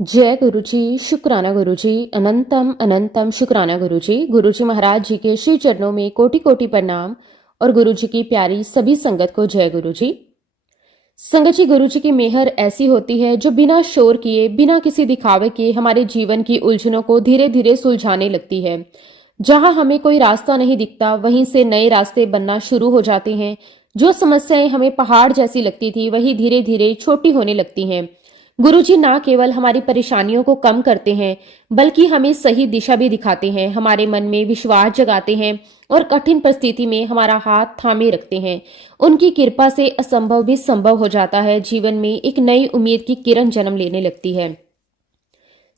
जय गुरु जी, शुक्राना गुरु जी, अनंतम अनंतम शुक्राना गुरु जी। गुरु जी महाराज जी के श्री चरणों में कोटि कोटि प्रणाम और गुरु जी की प्यारी सभी संगत को जय गुरु जी। संगत जी, गुरु जी की मेहर ऐसी होती है जो बिना शोर किए, बिना किसी दिखावे के हमारे जीवन की उलझनों को धीरे धीरे सुलझाने लगती है। जहां हमें कोई रास्ता नहीं दिखता, वहीं से नए रास्ते बनना शुरू हो जाते हैं। जो समस्याएं हमें पहाड़ जैसी लगती थी, वही धीरे धीरे छोटी होने लगती हैं। गुरुजी ना केवल हमारी परेशानियों को कम करते हैं, बल्कि हमें सही दिशा भी दिखाते हैं, हमारे मन में विश्वास जगाते हैं और कठिन परिस्थिति में हमारा हाथ थामे रखते हैं। उनकी कृपा से असंभव भी संभव हो जाता है। जीवन में एक नई उम्मीद की किरण जन्म लेने लगती है।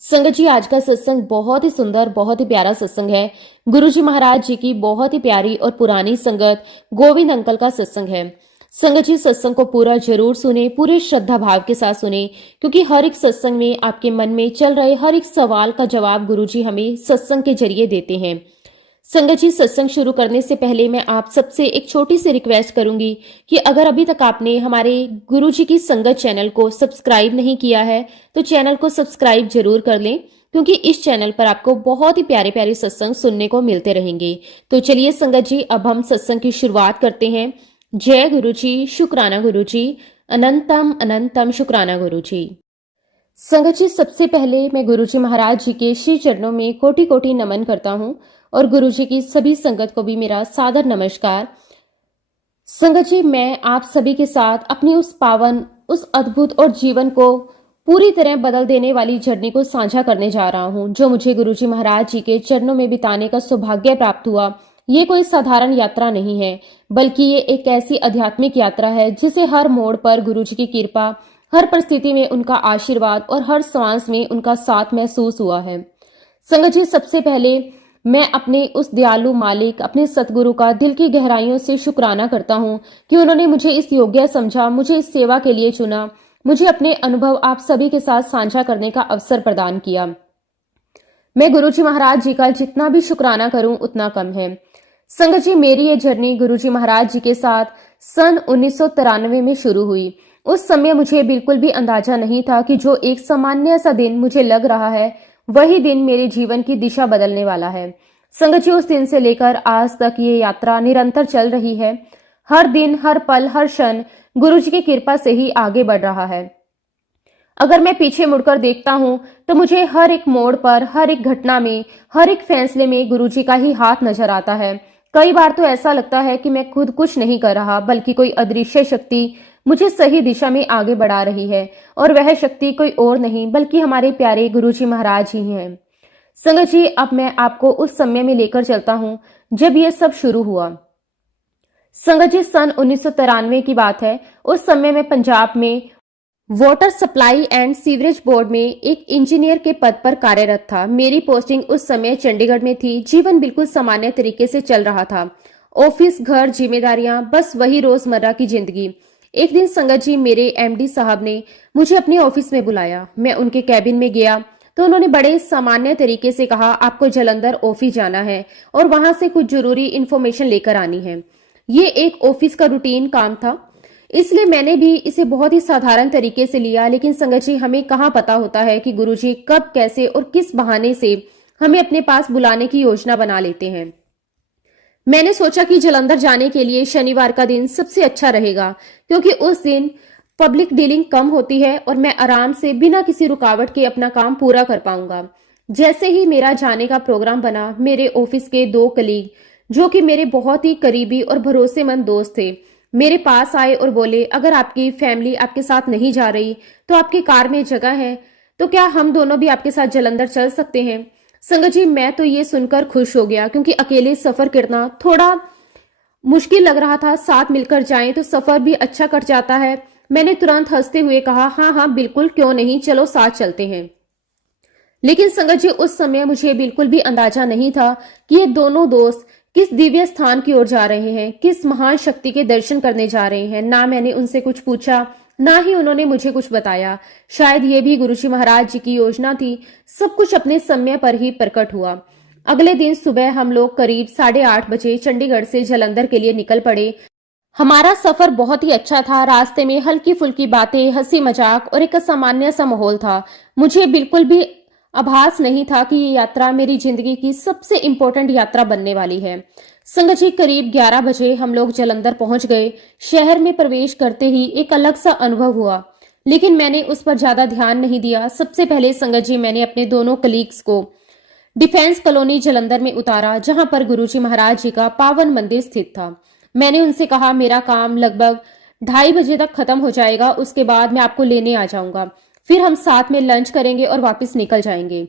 संगत जी, आज का सत्संग बहुत ही सुंदर, बहुत ही प्यारा सत्संग है। गुरुजी महाराज जी की बहुत ही प्यारी और पुरानी संगत गोविंद अंकल का सत्संग है। संगत जी, सत्संग को पूरा जरूर सुने, पूरे श्रद्धा भाव के साथ सुने, क्योंकि हर एक सत्संग में आपके मन में चल रहे हर एक सवाल का जवाब गुरुजी हमें सत्संग के जरिए देते हैं। संगत जी, सत्संग शुरू करने से पहले मैं आप सबसे एक छोटी सी रिक्वेस्ट करूंगी कि अगर अभी तक आपने हमारे गुरुजी की संगत चैनल को सब्सक्राइब नहीं किया है तो चैनल को सब्सक्राइब जरूर कर लें, क्योंकि इस चैनल पर आपको बहुत ही प्यारे प्यारे सत्संग सुनने को मिलते रहेंगे। तो चलिए संगत जी, अब हम सत्संग की शुरुआत करते हैं। जय गुरु जी, शुक्राना गुरु जी, अनंतम अनंतम शुक्राना गुरु जी। संगत जी, सबसे पहले मैं गुरु जी महाराज जी के श्री चरणों में कोटि कोटि नमन करता हूँ और गुरु जी की सभी संगत को भी मेरा सादर नमस्कार। संगत जी, मैं आप सभी के साथ अपनी उस पावन, उस अद्भुत और जीवन को पूरी तरह बदल देने वाली जर्नी को साझा करने जा रहा हूँ, जो मुझे गुरु जी महाराज जी के चरणों में बिताने का सौभाग्य प्राप्त हुआ। ये कोई साधारण यात्रा नहीं है, बल्कि ये एक ऐसी आध्यात्मिक यात्रा है जिसे हर मोड़ पर गुरु जी की कृपा, हर परिस्थिति में उनका आशीर्वाद और हर सांस में उनका साथ महसूस हुआ है। संगत जी, सबसे पहले मैं अपने उस दयालु मालिक, अपने सतगुरु का दिल की गहराइयों से शुक्राना करता हूँ कि उन्होंने मुझे इस योग्य समझा, मुझे इस सेवा के लिए चुना, मुझे अपने अनुभव आप सभी के साथ साझा करने का अवसर प्रदान किया। मैं गुरु जी महाराज जी का जितना भी शुक्राना करूं उतना कम है। संगत जी, मेरी ये जर्नी गुरु जी महाराज जी के साथ सन 1993 में शुरू हुई। उस समय मुझे बिल्कुल भी अंदाजा नहीं था कि जो एक सामान्य सा दिन मुझे लग रहा है, वही दिन मेरे जीवन की दिशा बदलने वाला है। संगत जी, उस दिन से लेकर आज तक ये यात्रा निरंतर चल रही है। हर दिन, हर पल, हर क्षण गुरु जी की कृपा से ही आगे बढ़ रहा है। अगर मैं पीछे मुड़कर देखता हूँ तो मुझे हर एक मोड़ पर, हर एक घटना में, हर एक फैसले में गुरु जी का ही हाथ नजर आता है। कई बार तो ऐसा लगता है कि मैं खुद कुछ नहीं कर रहा, बल्कि कोई अदृश्य शक्ति मुझे सही दिशा में आगे बढ़ा रही है, और वह शक्ति कोई और नहीं बल्कि हमारे प्यारे गुरु जी महाराज ही हैं। संगत जी, अब मैं आपको उस समय में लेकर चलता हूँ जब यह सब शुरू हुआ। संगत जी, सन 1993 की बात है। उस समय में पंजाब में water supply and sewerage board में एक इंजीनियर के पद पर कार्यरत था। मेरी पोस्टिंग उस समय चंडीगढ़ में थी। जीवन बिल्कुल सामान्य तरीके से चल रहा था। ऑफिस, घर, जिम्मेदारियां, बस वही रोजमर्रा की जिंदगी। एक दिन संगत जी, मेरे एमडी साहब ने मुझे अपने ऑफिस में बुलाया। मैं उनके कैबिन में गया तो उन्होंने बड़े सामान्य तरीके से कहा, आपको जालंधर ऑफिस जाना है और वहां से कुछ जरूरी इंफॉर्मेशन लेकर आनी है। ये एक ऑफिस का रूटीन काम था, इसलिए मैंने भी इसे बहुत ही साधारण तरीके से लिया। लेकिन संगत जी, हमें कहाँ पता होता है कि गुरुजी कब, कैसे और किस बहाने से हमें अपने पास बुलाने की योजना बना लेते हैं। मैंने सोचा कि जालंधर जाने के लिए शनिवार का दिन सबसे अच्छा रहेगा, क्योंकि उस दिन पब्लिक डीलिंग कम होती है और मैं आराम से बिना किसी रुकावट के अपना काम पूरा कर पाऊंगा। जैसे ही मेरा जाने का प्रोग्राम बना, मेरे ऑफिस के 2 कलीग, जो कि मेरे बहुत ही करीबी और भरोसेमंद दोस्त थे, मेरे पास आए और बोले, अगर आपकी फैमिली आपके साथ नहीं जा रही तो आपकी कार में जगह है, तो क्या हम दोनों भी आपके साथ जालंधर चल सकते हैं। संगत जी, मैं तो ये सुनकर खुश हो गया, क्योंकि अकेले सफर करना थोड़ा मुश्किल लग रहा था। साथ मिलकर जाएं तो सफर भी अच्छा कट जाता है। मैंने तुरंत हंसते हुए कहा, हाँ हाँ बिल्कुल, क्यों नहीं, चलो साथ चलते हैं। लेकिन संगत जी, उस समय मुझे बिल्कुल भी अंदाजा नहीं था कि ये दोनों दोस्त किस दिव्य स्थान की ओर जा रहे हैं, किस महान शक्ति के दर्शन करने जा रहे हैं। ना मैंने उनसे कुछ पूछा, ना ही उन्होंने मुझे कुछ बताया। शायद ये भी गुरुजी महाराज जी की योजना थी। सब कुछ अपने समय पर ही प्रकट हुआ। अगले दिन सुबह हम लोग करीब 8:30 बजे चंडीगढ़ से जालंधर के लिए निकल पड़े। हमारा सफर बहुत ही अच्छा था। रास्ते में हल्की फुल्की बातें, हंसी मजाक और एक सामान्य सा माहौल था। मुझे बिल्कुल भी आभास नहीं था कि ये यात्रा मेरी जिंदगी की सबसे इम्पोर्टेंट यात्रा बनने वाली है। संगत जी, करीब 11 बजे हम लोग जालंधर पहुंच गए। शहर में प्रवेश करते ही एक अलग सा अनुभव हुआ, लेकिन मैंने उस पर ज्यादा ध्यान नहीं दिया। सबसे पहले संगत जी, मैंने अपने दोनों कलीग्स को डिफेंस कॉलोनी जालंधर में उतारा, जहां पर गुरुजी महाराज जी का पावन मंदिर स्थित था। मैंने उनसे कहा, मेरा काम लगभग 2:30 बजे तक खत्म हो जाएगा, उसके बाद मैं आपको लेने आ जाऊंगा। फिर हम साथ में लंच करेंगे और वापस निकल जाएंगे।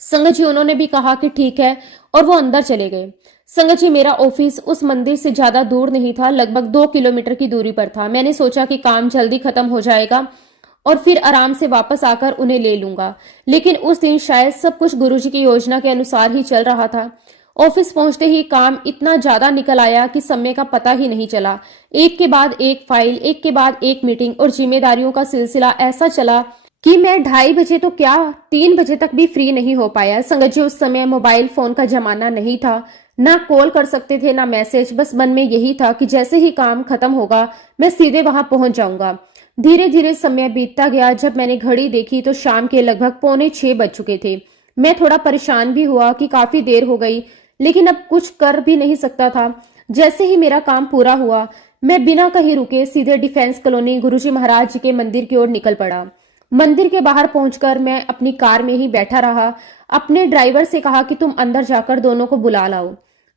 संगत जी, उन्होंने भी कहा कि ठीक है, और वो अंदर चले गए। संगत जी, मेरा ऑफिस उस मंदिर से ज्यादा दूर नहीं था, लगभग 2 किलोमीटर की दूरी पर था। मैंने सोचा कि काम जल्दी खत्म हो जाएगा और फिर आराम से वापस आकर उन्हें ले लूंगा। लेकिन उस दिन शायद सब कुछ गुरुजी की योजना के अनुसार ही चल रहा था। ऑफिस पहुंचते ही काम इतना ज्यादा निकल आया कि समय का पता ही नहीं चला। एक के बाद एक फाइल, एक के बाद एक मीटिंग और जिम्मेदारियों का सिलसिला ऐसा चला कि मैं 2:30 बजे तो क्या, 3 बजे तक भी फ्री नहीं हो पाया। संगत जी, उस समय मोबाइल फोन का जमाना नहीं था, ना कॉल कर सकते थे ना मैसेज। बस मन में यही था कि जैसे ही काम खत्म होगा मैं सीधे वहां पहुंच जाऊंगा। धीरे धीरे समय बीतता गया। जब मैंने घड़ी देखी तो शाम के लगभग 5:45 बज चुके थे। मैं थोड़ा परेशान भी हुआ कि काफी देर हो गई, लेकिन अब कुछ कर भी नहीं सकता था। जैसे ही मेरा काम पूरा हुआ, मैं बिना कहीं रुके सीधे डिफेंस कॉलोनी गुरुजी महाराज जी के मंदिर की ओर निकल पड़ा। मंदिर के बाहर पहुंचकर मैं अपनी कार में ही बैठा रहा। अपने ड्राइवर से कहा कि तुम अंदर जाकर दोनों को बुला लाओ।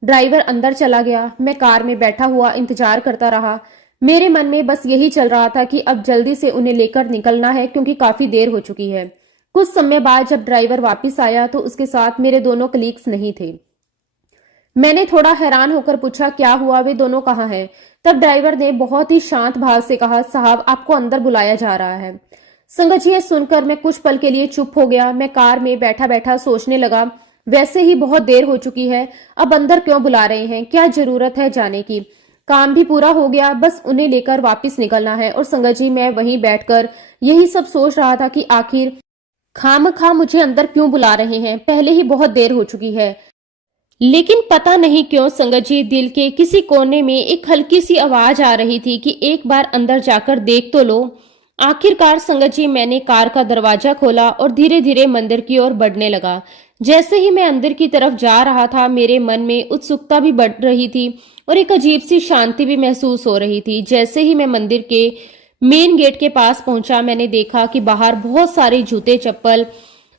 ड्राइवर अंदर चला गया। मैं कार में बैठा हुआ इंतजार करता रहा। मेरे मन में बस यही चल रहा था कि अब जल्दी से उन्हें लेकर निकलना है, क्योंकि काफी देर हो चुकी है। कुछ समय बाद जब ड्राइवर वापस आया तो उसके साथ मेरे दोनों कलीग्स नहीं थे। मैंने थोड़ा हैरान होकर पूछा, क्या हुआ, वे दोनों कहाँ हैं? तब ड्राइवर ने बहुत ही शांत भाव से कहा, साहब आपको अंदर बुलाया जा रहा है। संगत जी, ये सुनकर मैं कुछ पल के लिए चुप हो गया। मैं कार में बैठा बैठा सोचने लगा, वैसे ही बहुत देर हो चुकी है, अब अंदर क्यों बुला रहे हैं? क्या जरूरत है जाने की? काम भी पूरा हो गया, बस उन्हें लेकर वापस निकलना है। और संगत जी, मैं वहीं बैठकर यही सब सोच रहा था कि आखिर खामखा मुझे अंदर क्यों बुला रहे हैं? पहले ही बहुत देर हो चुकी है। लेकिन पता नहीं क्यों संगत जी, दिल के किसी कोने में एक हल्की सी आवाज आ रही थी कि एक बार अंदर जाकर देख तो लो। आखिरकार संगत जी, मैंने कार का दरवाजा खोला और धीरे धीरे मंदिर की ओर बढ़ने लगा। जैसे ही मैं अंदर की तरफ जा रहा था, मेरे मन में उत्सुकता भी बढ़ रही थी और एक अजीब सी शांति भी महसूस हो रही थी। जैसे ही मैं मंदिर के मेन गेट के पास पहुंचा, मैंने देखा कि बाहर बहुत सारे जूते चप्पल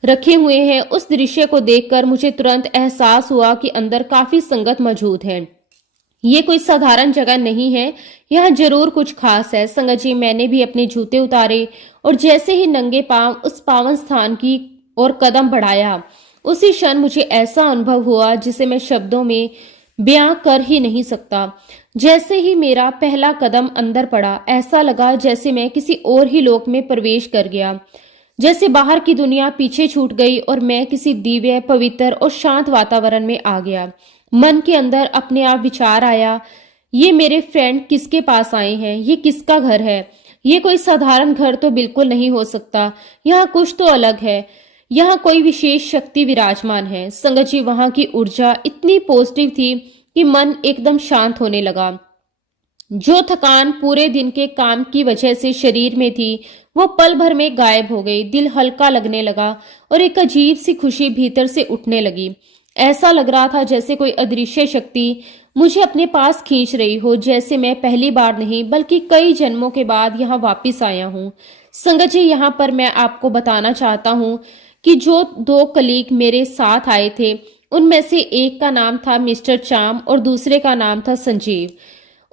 रखे हुए हैं। उस दृश्य को देखकर मुझे तुरंत एहसास हुआ कि अंदर काफी संगत मौजूद है। ये कोई साधारण जगह नहीं है, यहाँ जरूर कुछ खास है। संगत जी, मैंने भी अपने जूते उतारे और जैसे ही नंगे पांव उस पावन स्थान की ओर कदम बढ़ाया, उसी क्षण मुझे ऐसा अनुभव हुआ जिसे मैं शब्दों में बयां कर ही नहीं सकता। जैसे ही मेरा पहला कदम अंदर पड़ा, ऐसा लगा जैसे मैं किसी और ही लोक में प्रवेश कर गया, जैसे बाहर की दुनिया पीछे छूट गई और मैं किसी दिव्य, पवित्र और शांत वातावरण में आ गया। मन के अंदर अपने आप विचार आया, ये मेरे फ्रेंड किसके पास आए हैं? ये किसका घर है? ये कोई साधारण घर तो बिल्कुल नहीं हो सकता, यहाँ कुछ तो अलग है, यहाँ कोई विशेष शक्ति विराजमान है। संगत जी, वहां की ऊर्जा इतनी पॉजिटिव थी कि मन एकदम शांत होने लगा। जो थकान पूरे दिन के काम की वजह से शरीर में थी, वो पल भर में गायब हो गई। दिल हल्का लगने लगा और एक अजीब सी खुशी भीतर से उठने लगी। ऐसा लग रहा था जैसे कोई अदृश्य शक्ति मुझे अपने पास खींच रही हो, जैसे मैं पहली बार नहीं बल्कि कई जन्मों के बाद यहाँ वापस आया हूँ। संगत जी, यहाँ पर मैं आपको बताना चाहता हूँ कि जो दो कलीग मेरे साथ आए थे, उनमें से एक का नाम था मिस्टर चाम और दूसरे का नाम था संजीव।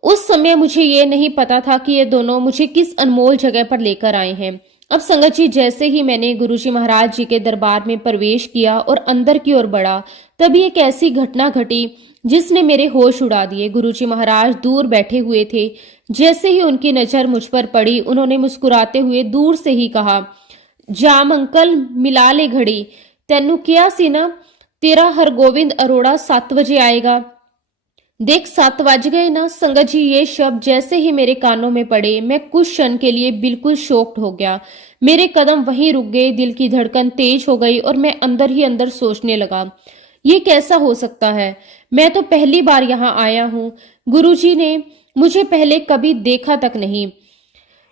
उस समय मुझे ये नहीं पता था कि ये दोनों मुझे किस अनमोल जगह पर लेकर आए हैं। अब संगत जी, जैसे ही मैंने गुरुजी महाराज जी के दरबार में प्रवेश किया और अंदर की ओर बढ़ा, तभी एक ऐसी घटना घटी जिसने मेरे होश उड़ा दिए। गुरुजी महाराज दूर बैठे हुए थे। जैसे ही उनकी नजर मुझ पर पड़ी, उन्होंने मुस्कुराते हुए दूर से ही कहा, जाम अंकल, मिला ले घड़ी, तेनू किया सी ना तेरा हरगोविंद अरोड़ा 7 बजे आएगा। देख 7 बज गए ना। संगत जी, ये शब्द जैसे ही मेरे कानों में पड़े, मैं कुछ क्षण के लिए बिल्कुल शॉक्ड हो गया। मेरे कदम वहीं रुक गए, दिल की धड़कन तेज हो गई और मैं अंदर ही अंदर सोचने लगा, ये कैसा हो सकता है? मैं तो पहली बार यहाँ आया हूँ। गुरुजी ने मुझे पहले कभी देखा तक नहीं।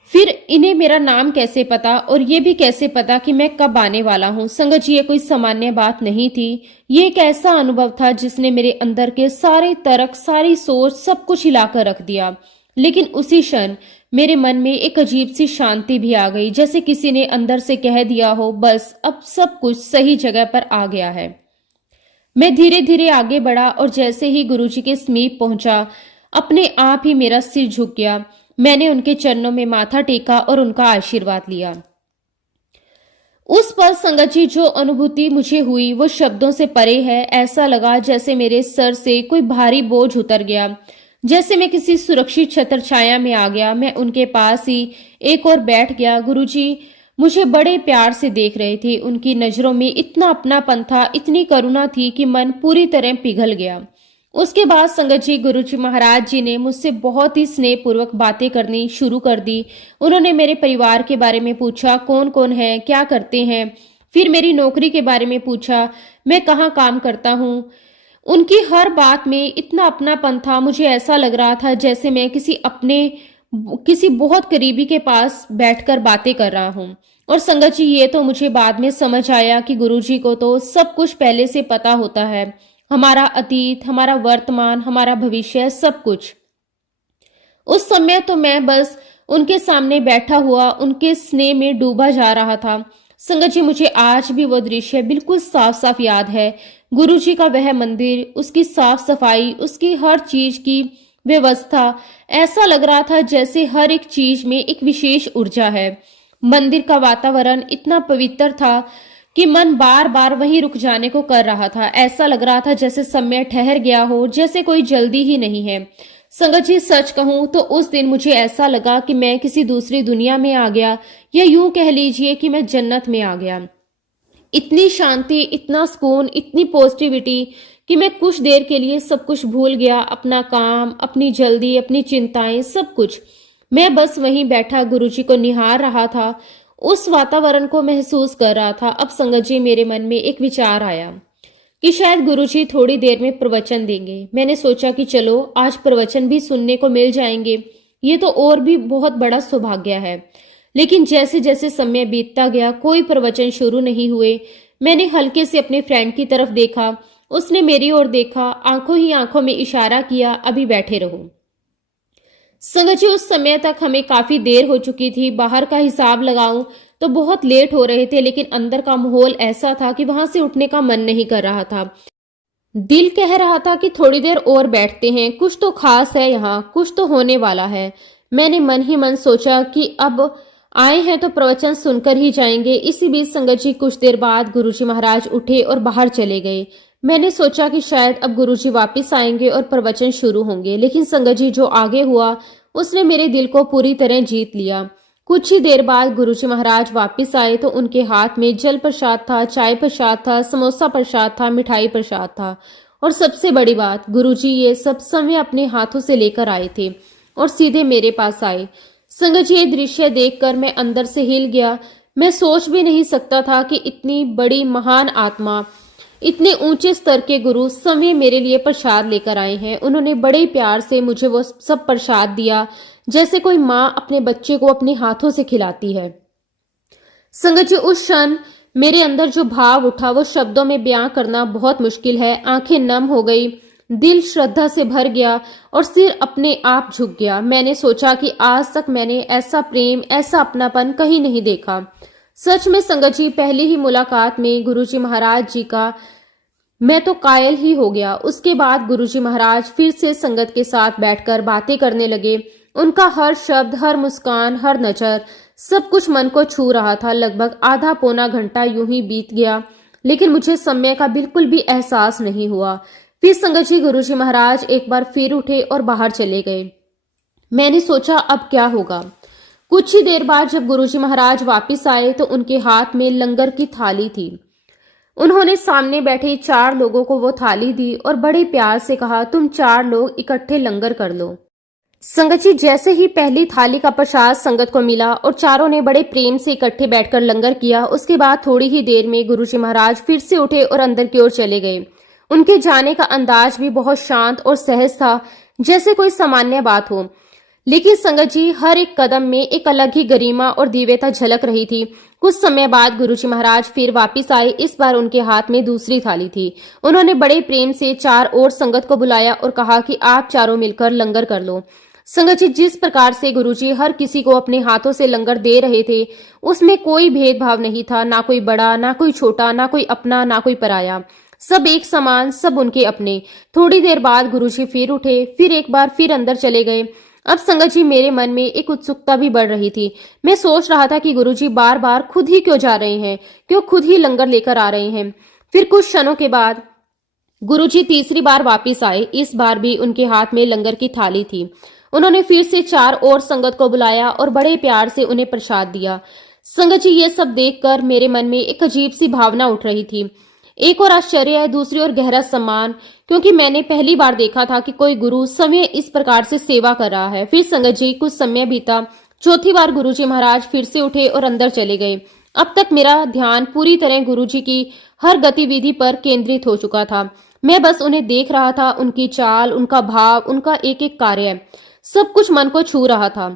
फिर इन्हें मेरा नाम कैसे पता और ये भी कैसे पता कि मैं कब आने वाला हूँ। संगत जी, ये कोई सामान्य बात नहीं थी। ये एक ऐसा अनुभव था जिसने मेरे अंदर के सारे तर्क, सारी सोच, सब कुछ हिलाकर रख दिया। लेकिन उसी क्षण मेरे मन में एक अजीब सी शांति भी आ गई, जैसे किसी ने अंदर से कह दिया हो, बस अब सब कुछ सही जगह पर आ गया है। मैं धीरे धीरे आगे बढ़ा और जैसे ही गुरुजी के समीप पहुंचा, अपने आप ही मेरा सिर झुक गया। मैंने उनके चरणों में माथा टेका और उनका आशीर्वाद लिया। उस पल संगत जी, जो अनुभूति मुझे हुई वो शब्दों से परे है। ऐसा लगा जैसे मेरे सर से कोई भारी बोझ उतर गया, जैसे मैं किसी सुरक्षित छत्र छाया में आ गया। मैं उनके पास ही एक और बैठ गया। गुरुजी मुझे बड़े प्यार से देख रहे थे। उनकी नजरों में इतना अपनापन था, इतनी करुणा थी कि मन पूरी तरह पिघल गया। उसके बाद संगत जी, गुरुजी महाराज जी ने मुझसे बहुत ही स्नेहपूर्वक बातें करनी शुरू कर दी। उन्होंने मेरे परिवार के बारे में पूछा, कौन कौन है, क्या करते हैं। फिर मेरी नौकरी के बारे में पूछा, मैं कहाँ काम करता हूँ। उनकी हर बात में इतना अपनापन था, मुझे ऐसा लग रहा था जैसे मैं किसी बहुत करीबी के पास बैठकर बातें कर रहा हूँ। और संगत जी, ये तो मुझे बाद में समझ आया कि गुरुजी को तो सब कुछ पहले से पता होता है। हमारा अतीत, हमारा वर्तमान, हमारा भविष्य, सब कुछ। उस समय तो मैं बस उनके सामने बैठा हुआ उनके स्नेह में डूबा जा रहा था। संगत जी, मुझे आज भी वो दृश्य बिल्कुल साफ साफ याद है। गुरुजी का वह मंदिर, उसकी साफ सफाई, उसकी हर चीज की व्यवस्था, ऐसा लग रहा था जैसे हर एक चीज में एक विशेष ऊर्जा है। मंदिर का वातावरण इतना पवित्र था कि मन बार बार वहीं रुक जाने को कर रहा था। ऐसा लग रहा था जैसे समय ठहर गया हो, जैसे कोई जल्दी ही नहीं है। संगत जी, सच कहूं तो उस दिन मुझे ऐसा लगा कि मैं किसी दूसरी दुनिया में आ गया, या यूं कह लीजिए कि मैं जन्नत में आ गया। इतनी शांति, इतना सुकून, इतनी पॉजिटिविटी कि मैं कुछ देर के लिए सब कुछ भूल गया, अपना काम, अपनी जल्दी, अपनी चिंताएं, सब कुछ। मैं बस वहीं बैठा गुरुजी को निहार रहा था, उस वातावरण को महसूस कर रहा था। अब संगत जी, मेरे मन में एक विचार आया कि शायद गुरुजी थोड़ी देर में प्रवचन देंगे। मैंने सोचा कि चलो आज प्रवचन भी सुनने को मिल जाएंगे, ये तो और भी बहुत बड़ा सौभाग्य है। लेकिन जैसे जैसे समय बीतता गया, कोई प्रवचन शुरू नहीं हुए। मैंने हल्के से अपने फ्रेंड की तरफ देखा, उसने मेरी ओर देखा, आंखों ही आंखों में इशारा किया, अभी बैठे रहो। संगत जी, उस समय तक हमें काफी देर हो चुकी थी। बाहर का हिसाब लगाऊं तो बहुत लेट हो रहे थे, लेकिन अंदर का माहौल ऐसा था कि वहां से उठने का मन नहीं कर रहा था। दिल कह रहा था कि थोड़ी देर और बैठते हैं, कुछ तो खास है यहाँ, कुछ तो होने वाला है। मैंने मन ही मन सोचा कि अब आए हैं तो प्रवचन सुनकर ही जाएंगे। इसी बीच संगत जी, कुछ देर बाद गुरुजी महाराज उठे और बाहर चले गए। मैंने सोचा कि शायद अब गुरुजी वापस आएंगे और प्रवचन शुरू होंगे, लेकिन संगत जी, जो आगे हुआ उसने मेरे दिल को पूरी तरह जीत लिया। कुछ ही देर बाद गुरुजी महाराज वापस आए तो उनके हाथ में जल प्रसाद था, चाय प्रसाद था, समोसा प्रसाद था, मिठाई प्रसाद था, और सबसे बड़ी बात, गुरुजी ये सब समय अपने हाथों से लेकर आए थे और सीधे मेरे पास आए। संगत जी, ये दृश्य देखकर मैं अंदर से हिल गया। मैं सोच भी नहीं सकता था कि इतनी बड़ी महान आत्मा, इतने ऊंचे स्तर के गुरु स्वयं मेरे लिए प्रसाद लेकर आए हैं। उन्होंने बड़े प्यार से मुझे वो सब प्रसाद दिया, जैसे कोई माँ अपने बच्चे को अपने हाथों से खिलाती है। संगत जी, उस क्षण मेरे अंदर जो भाव उठा वो शब्दों में बयां करना बहुत मुश्किल है। आंखें नम हो गई, दिल श्रद्धा से भर गया और सिर अपने आप झुक गया। मैंने सोचा कि आज तक मैंने ऐसा प्रेम, ऐसा अपनापन कहीं नहीं देखा। सच में संगत जी, पहली ही मुलाकात में गुरुजी महाराज जी का मैं तो कायल ही हो गया। उसके बाद गुरुजी महाराज फिर से संगत के साथ बैठकर बातें करने लगे। उनका हर शब्द, हर मुस्कान, हर नजर, सब कुछ मन को छू रहा था। लगभग आधा पौना घंटा यूं ही बीत गया, लेकिन मुझे समय का बिल्कुल भी एहसास नहीं हुआ। फिर संगत जी, गुरुजी महाराज एक बार फिर उठे और बाहर चले गए। मैंने सोचा अब क्या होगा। कुछ ही देर बाद जब गुरुजी महाराज वापस आए तो उनके हाथ में लंगर की थाली थी। उन्होंने सामने बैठे 4 लोगों को वो थाली दी और बड़े प्यार से कहा, तुम 4 लोग इकट्ठे लंगर कर लो। संगत जी, जैसे ही पहली थाली का प्रसाद संगत को मिला और चारों ने बड़े प्रेम से इकट्ठे बैठकर लंगर किया, उसके बाद थोड़ी ही देर में गुरुजी महाराज फिर से उठे और अंदर की ओर चले गए। उनके जाने का अंदाज भी बहुत शांत और सहज था, जैसे कोई सामान्य बात हो। लेकिन संगत जी, हर एक कदम में एक अलग ही गरिमा और दिव्यता झलक रही थी। कुछ समय बाद गुरुजी महाराज फिर वापिस आए। इस बार उनके हाथ में दूसरी थाली थी। उन्होंने बड़े प्रेम से चार और संगत को बुलाया और कहा कि आप चारों मिलकर लंगर कर लो। संगत जी, जिस प्रकार से गुरुजी हर किसी को अपने हाथों से लंगर दे रहे थे, उसमें कोई भेदभाव नहीं था। ना कोई बड़ा, ना कोई छोटा, ना कोई अपना, ना कोई पराया। सब एक समान, सब उनके अपने। थोड़ी देर बाद गुरुजी फिर उठे, फिर एक बार फिर अंदर चले गए। अब संगत जी, मेरे मन में एक उत्सुकता भी बढ़ रही थी। मैं सोच रहा था कि गुरुजी बार बार खुद ही क्यों जा रहे हैं, क्यों खुद ही लंगर लेकर आ रहे हैं। फिर कुछ क्षणों के बाद गुरुजी तीसरी बार वापिस आए। इस बार भी उनके हाथ में लंगर की थाली थी। उन्होंने फिर से चार और संगत को बुलाया और बड़े प्यार से उन्हें प्रसाद दिया। संगत जी, ये सब देखकर मेरे मन में एक अजीब सी भावना उठ रही थी। एक और आश्चर्य है, दूसरी ओर गहरा सम्मान, क्योंकि मैंने पहली बार देखा था कि कोई गुरु समय इस प्रकार से सेवा कर रहा है। फिर संगत जी, कुछ समय बीता। चौथी बार गुरुजी महाराज फिर से उठे और अंदर चले गए। अब तक मेरा ध्यान पूरी तरह गुरुजी की हर गतिविधि पर केंद्रित हो चुका था। मैं बस उन्हें देख रहा था, उनकी चाल, उनका भाव, उनका एक एक कार्य, सब कुछ मन को छू रहा था।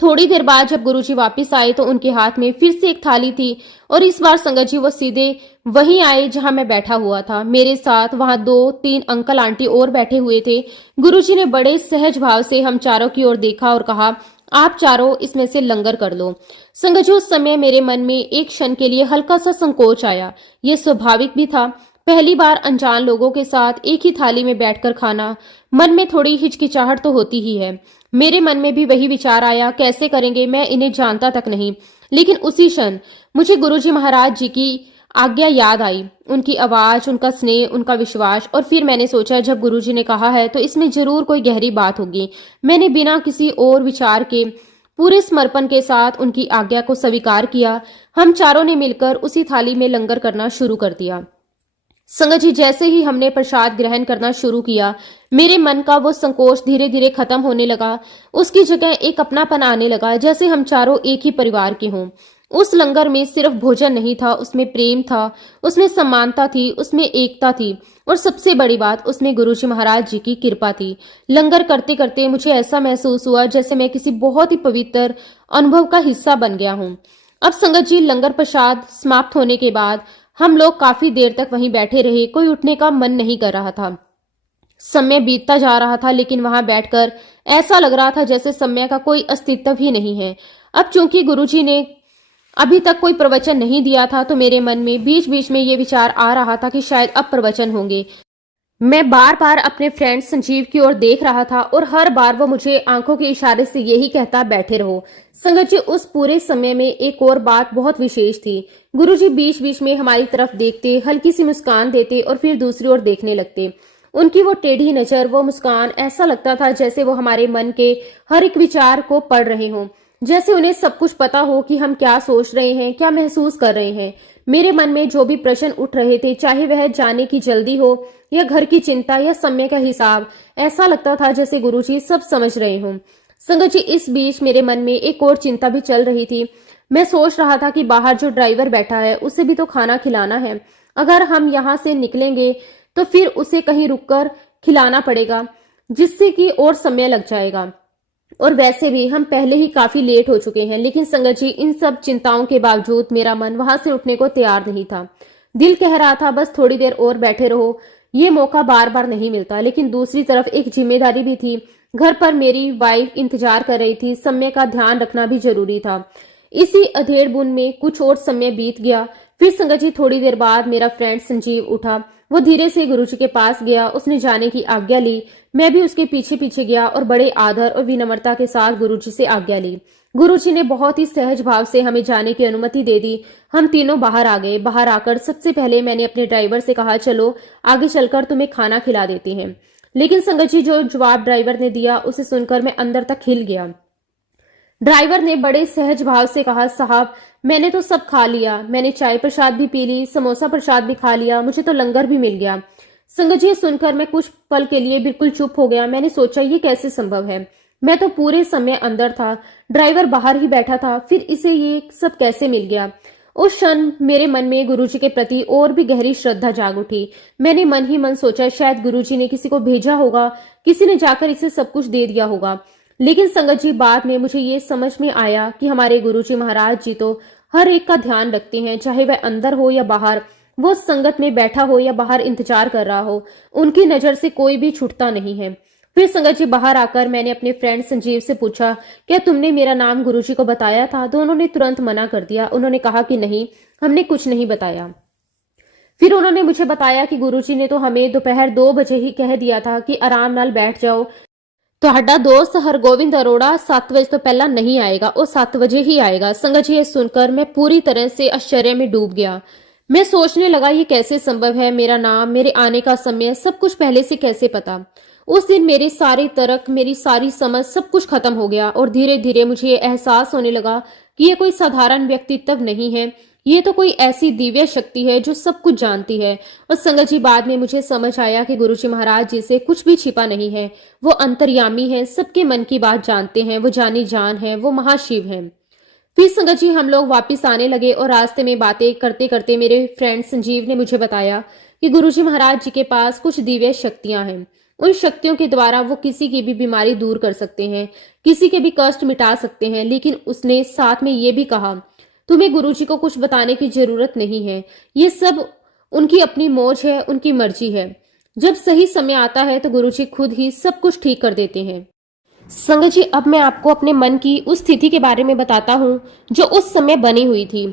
थोड़ी देर बाद जब गुरुजी वापस आए तो उनके हाथ में फिर से एक थाली थी और इस बार संगत जी वो सीधे वहीं आए जहां मैं बैठा हुआ था। मेरे साथ वहां 2-3 अंकल आंटी और बैठे हुए थे। गुरुजी ने बड़े सहज भाव से हम चारों की ओर देखा और कहा, आप चारों इसमें से लंगर कर लो। संगत जी, उस समय मेरे मन में एक क्षण के लिए हल्का सा संकोच आया। ये स्वाभाविक भी था। पहली बार अनजान लोगों के साथ एक ही थाली में बैठकर खाना, मन में थोड़ी हिचकिचाहट तो होती ही है। मेरे मन में भी वही विचार आया, कैसे करेंगे, मैं इन्हें जानता तक नहीं। लेकिन उसी क्षण मुझे गुरुजी महाराज जी की आज्ञा याद आई, उनकी आवाज, उनका स्नेह, उनका विश्वास। और फिर मैंने सोचा, जब गुरुजी ने कहा है तो इसमें जरूर कोई गहरी बात होगी। मैंने बिना किसी और विचार के पूरे समर्पण के साथ उनकी आज्ञा को स्वीकार किया। हम चारों ने मिलकर उसी थाली में लंगर करना शुरू कर दिया। संगत जी, जैसे ही हमने प्रसाद ग्रहण करना शुरू किया, मेरे मन का वो संकोच धीरे धीरे खत्म होने लगा। उसकी जगह एक अपनापन आने लगा, जैसे हम चारों एक ही परिवार के हों। उस लंगर में सिर्फ भोजन नहीं था, उसमें प्रेम था, उसमें समानता थी, उसमें एकता थी और सबसे बड़ी बात, उसमें गुरुजी महाराज जी की कृपा थी। लंगर करते करते मुझे ऐसा महसूस हुआ जैसे मैं किसी बहुत ही पवित्र अनुभव का हिस्सा बन गया हूँ। अब संगत जी, लंगर प्रसाद समाप्त होने के बाद हम लोग काफी देर तक वहीं बैठे रहे। कोई उठने का मन नहीं कर रहा था। समय बीतता जा रहा था, लेकिन वहां बैठकर ऐसा लग रहा था जैसे समय का कोई अस्तित्व ही नहीं है। अब चूंकि गुरुजी ने अभी तक कोई प्रवचन नहीं दिया था, तो मेरे मन में बीच बीच में ये विचार आ रहा था कि शायद अब प्रवचन होंगे। मैं बार बार अपने फ्रेंड संजीव की ओर देख रहा था और हर बार वो मुझे आंखों के इशारे से यही कहता, बैठे रहो। संगत जी, उस पूरे समय में एक और बात बहुत विशेष थी। गुरुजी बीच बीच में हमारी तरफ देखते, हल्की सी मुस्कान देते और फिर दूसरी ओर देखने लगते। उनकी वो टेढ़ी नजर, वो मुस्कान, ऐसा लगता था जैसे वो हमारे मन के हर एक विचार को पढ़ रहे हों, जैसे उन्हें सब कुछ पता हो कि हम क्या सोच रहे हैं, क्या महसूस कर रहे हैं। मेरे मन में जो भी प्रश्न उठ रहे थे, चाहे वह जाने की जल्दी हो या घर की चिंता या समय का हिसाब, ऐसा लगता था जैसे गुरुजी सब समझ रहे हों। संगत जी, इस बीच मेरे मन में एक और चिंता भी चल रही थी। मैं सोच रहा था कि बाहर जो ड्राइवर बैठा है, उसे भी तो खाना खिलाना है। अगर हम यहाँ से निकलेंगे तो फिर उसे कहीं रुककर खिलाना पड़ेगा, जिससे कि और समय लग जाएगा। और वैसे भी हम पहले ही काफी लेट हो चुके हैं। लेकिन संगत जी, इन सब चिंताओं के बावजूद मेरा मन वहां से उठने को तैयार नहीं था। दिल कह रहा था, बस थोड़ी देर और बैठे रहो, ये मौका बार बार नहीं मिलता। लेकिन दूसरी तरफ एक जिम्मेदारी भी थी। घर पर मेरी वाइफ इंतजार कर रही थी, समय का ध्यान रखना भी जरूरी था। इसी अधेड़ बुन में कुछ और समय बीत गया। फिर संगत जी, थोड़ी देर बाद मेरा फ्रेंड संजीव उठा। वो धीरे से गुरुजी के पास गया, उसने जाने की आज्ञा ली। मैं भी उसके पीछे पीछे गया और बड़े आदर और विनम्रता के साथ गुरुजी से आज्ञा ली। गुरुजी ने बहुत ही सहज भाव से हमें जाने की अनुमति दे दी। हम तीनों बाहर आ गए। बाहर आकर सबसे पहले मैंने अपने ड्राइवर से कहा, चलो आगे चलकर तुम्हें खाना खिला देते हैं। लेकिन संगत जी, जो जवाब ड्राइवर ने दिया उसे सुनकर मैं अंदर तक हिल गया। ड्राइवर ने बड़े सहज भाव से कहा, साहब मैंने तो सब खा लिया, मैंने चाय प्रसाद भी पी ली, समोसा प्रसाद भी खा लिया, मुझे तो लंगर भी मिल गया। संगत जी, सुनकर मैं कुछ पल के लिए बिल्कुल चुप हो गया। मैंने सोचा, ये कैसे संभव है? मैं तो पूरे समय अंदर था, ड्राइवर बाहर ही बैठा था, फिर इसे ये सब कैसे मिल गया? उस क्षण मेरे मन में गुरुजी के प्रति और भी गहरी श्रद्धा जाग उठी। मैंने मन ही मन सोचा शायद गुरुजी ने किसी को भेजा होगा, किसी ने जाकर इसे सब कुछ दे दिया होगा। लेकिन संगत जी, बाद में मुझे ये समझ में आया कि हमारे गुरुजी महाराज जी तो हर एक का ध्यान रखते हैं, चाहे वह अंदर हो या बाहर, वो संगत में बैठा हो या बाहर इंतजार कर रहा हो, उनकी नजर से कोई भी छूटता नहीं है। फिर संगत जी, बाहर आकर मैंने अपने फ्रेंड संजीव से पूछा, क्या तुमने मेरा नाम गुरुजी को बताया था? तो उन्होंने तुरंत मना कर दिया। उन्होंने कहा कि नहीं, हमने कुछ नहीं बताया। फिर उन्होंने मुझे बताया कि गुरुजी ने तो हमें दोपहर 2 बजे ही कह दिया था कि आराम नाल बैठ जाओ, ਤੁਹਾਡਾ दोस्त हरगोविंद अरोड़ा 7 बजे तो पहला नहीं आएगा, और 7 बजे ही आएगा। संगत जी, ये सुनकर मैं पूरी तरह से आश्चर्य में डूब गया। मैं सोचने लगा ये कैसे संभव है, मेरा नाम, मेरे आने का समय, सब कुछ पहले से कैसे पता। उस दिन मेरे सारे तर्क, मेरी सारी समझ, सब कुछ खत्म हो गया और धीरे धीरे मुझे ये एहसास होने लगा कि ये कोई साधारण व्यक्तित्व नहीं है, ये तो कोई ऐसी दिव्य शक्ति है जो सब कुछ जानती है। और संगत जी, बाद में मुझे समझ आया कि गुरुजी महाराज जी से कुछ भी छिपा नहीं है, वो अंतर्यामी है, सबके मन की बात जानते हैं, वो जानी जान है, वो महाशिव है। फिर संगत जी, हम लोग वापिस आने लगे और रास्ते में बातें करते करते मेरे फ्रेंड संजीव ने मुझे बताया कि गुरुजी महाराज जी के पास कुछ दिव्य शक्तियां हैं। उन शक्तियों के द्वारा वो किसी की भी बीमारी दूर कर सकते हैं, किसी के भी कष्ट मिटा सकते हैं। लेकिन उसने साथ में ये भी कहा, तुम्हें गुरुजी को कुछ बताने की जरूरत नहीं है, ये सब उनकी अपनी मौज है, उनकी मर्जी है। जब सही समय आता है तो गुरुजी खुद ही सब कुछ ठीक कर देते हैं। संगत जी, अब मैं आपको अपने मन की उस स्थिति के बारे में बताता हूँ जो उस समय बनी हुई थी।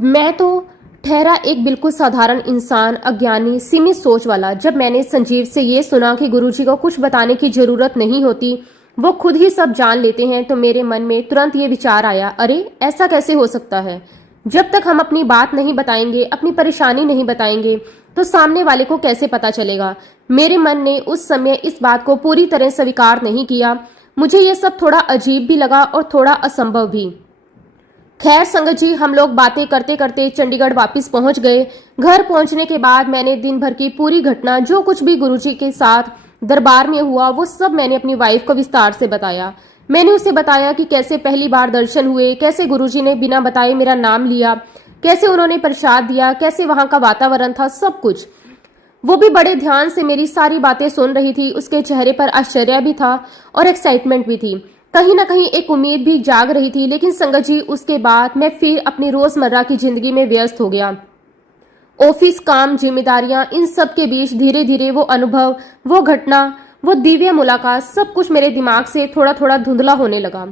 मैं तो ठहरा एक बिल्कुल साधारण इंसान, अज्ञानी, सीमित सोच वाला। जब मैंने संजीव से ये सुना कि गुरुजी को कुछ बताने की जरूरत नहीं होती, वो खुद ही सब जान लेते हैं, तो मेरे मन में तुरंत ये विचार आया, अरे ऐसा कैसे हो सकता है? जब तक हम अपनी बात नहीं बताएंगे, अपनी परेशानी नहीं बताएंगे, तो सामने वाले को कैसे पता चलेगा? मेरे मन ने उस समय इस बात को पूरी तरह स्वीकार नहीं किया। मुझे ये सब थोड़ा अजीब भी लगा और थोड़ा असंभव भी। खैर संगत जी, हम लोग बातें करते करते चंडीगढ़ वापस पहुंच गए। घर पहुंचने के बाद मैंने दिन भर की पूरी घटना, जो कुछ भी गुरुजी के साथ दरबार में हुआ, वो सब मैंने अपनी वाइफ को विस्तार से बताया। मैंने उसे बताया कि कैसे पहली बार दर्शन हुए, कैसे गुरुजी ने बिना बताए मेरा नाम लिया, कैसे उन्होंने प्रसाद दिया, कैसे वहां का वातावरण था, सब कुछ। वो भी बड़े ध्यान से मेरी सारी बातें सुन रही थी। उसके चेहरे पर आश्चर्य भी था और एक्साइटमेंट भी थी, कहीं ना कहीं एक उम्मीद भी जाग रही थी। लेकिन संगत जी, उसके बाद मैं फिर अपनी रोजमर्रा की जिंदगी में व्यस्त हो गया। ऑफिस, काम, जिम्मेदारियां, इन सब के बीच धीरे धीरे वो अनुभव, वो घटना, वो दिव्य मुलाकात, सब कुछ मेरे दिमाग से थोड़ा थोड़ा धुंधला होने लगा।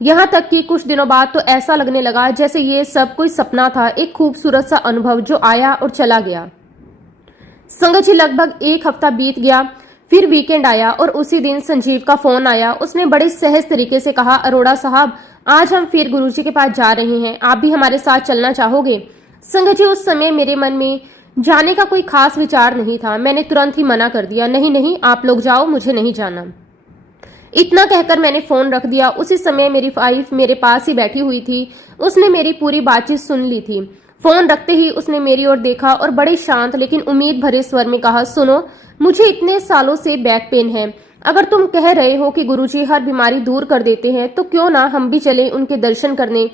यहाँ तक कि कुछ दिनों बाद तो ऐसा लगने लगा जैसे ये सब कोई सपना था, एक खूबसूरत सा अनुभव जो आया और चला गया। संगत जी, लगभग 1 हफ्ता बीत गया। फिर वीकेंड आया और उसी दिन संजीव का फोन आया। उसने बड़े सहज तरीके से कहा, अरोड़ा साहब, आज हम फिर गुरुजी के पास जा रहे हैं, आप भी हमारे साथ चलना चाहोगे? संगत जी, उस समय मेरे मन में जाने का कोई खास विचार नहीं था। मैंने तुरंत ही मना कर दिया, नहीं नहीं, आप लोग जाओ, मुझे नहीं जाना। इतना कहकर मैंने फोन रख दिया। उसी समय मेरी वाइफ मेरे पास ही बैठी हुई थी। उसने मेरी पूरी बातचीत सुन ली थी। फोन रखते ही उसने मेरी ओर देखा और बड़े शांत लेकिन उम्मीद भरे स्वर में कहा, सुनो, मुझे इतने सालों से बैक पेन है। अगर तुम कह रहे हो कि गुरुजी हर बीमारी दूर कर देते हैं, तो क्यों ना हम भी चले उनके दर्शन करने।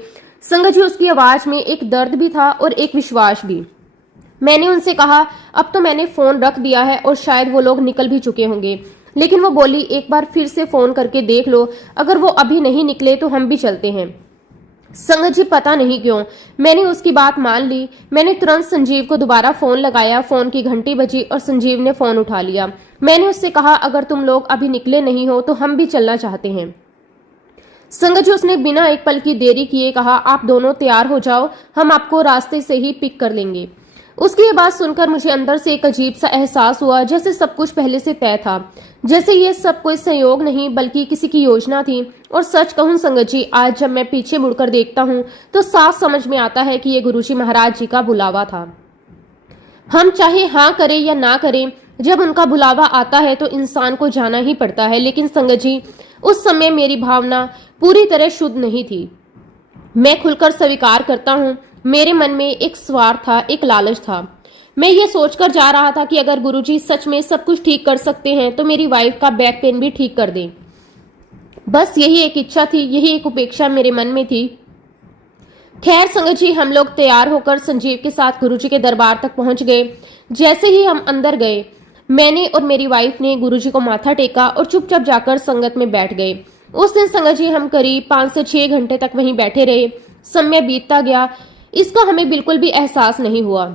संगत जी, उसकी आवाज में एक दर्द भी था और एक विश्वास भी। मैंने उनसे कहा, अब तो मैंने फोन रख दिया है और शायद वो लोग निकल भी चुके होंगे। लेकिन वो बोली, एक बार फिर से फोन करके देख लो, अगर वो अभी नहीं निकले तो हम भी चलते हैं। संगत जी, पता नहीं क्यों मैंने उसकी बात मान ली। मैंने तुरंत संजीव को दोबारा फोन लगाया। फोन की घंटी बजी और संजीव ने फोन उठा लिया। मैंने उससे कहा, अगर तुम लोग अभी निकले नहीं हो तो हम भी चलना चाहते हैं। संगत जी, उसने बिना एक पल की देरी किए कहा, आप दोनों तैयार हो जाओ, हम आपको रास्ते से ही पिक कर लेंगे। उसकी ये बात सुनकर मुझे अंदर से एक अजीब सा एहसास हुआ, जैसे सब कुछ पहले से तय था, जैसे ये सब कोई संयोग नहीं बल्कि किसी की योजना थी। और सच कहूं संगत जी, आज जब मैं पीछे मुड़कर देखता हूं तो साफ समझ में आता है कि ये गुरुजी महाराज जी का बुलावा था। हम चाहे हाँ करें या ना करें, जब उनका बुलावा आता है तो इंसान को जाना ही पड़ता है। लेकिन संगत जी, उस समय मेरी भावना पूरी तरह शुद्ध नहीं थी। मैं खुलकर स्वीकार करता हूँ, मेरे मन में एक स्वार्थ था, एक लालच था। मैं ये सोचकर जा रहा था कि अगर गुरुजी सच में सब कुछ ठीक कर सकते हैं तो मेरी वाइफ का बैक पेन भी ठीक कर दें। बस यही एक इच्छा थी, यही एक उपेक्षा मेरे मन में थी। खैर संगत जी, हम लोग तैयार होकर संजीव के साथ गुरुजी के दरबार तक पहुंच गए। जैसे ही हम अंदर गए, मैंने और मेरी वाइफ ने गुरुजी को माथा टेका और चुपचाप जाकर संगत में बैठ गए। उस दिन संगत जी हम करीब 5 से 6 घंटे तक वहीं बैठे रहे। समय बीतता गया, इसका हमें बिल्कुल भी एहसास नहीं हुआ।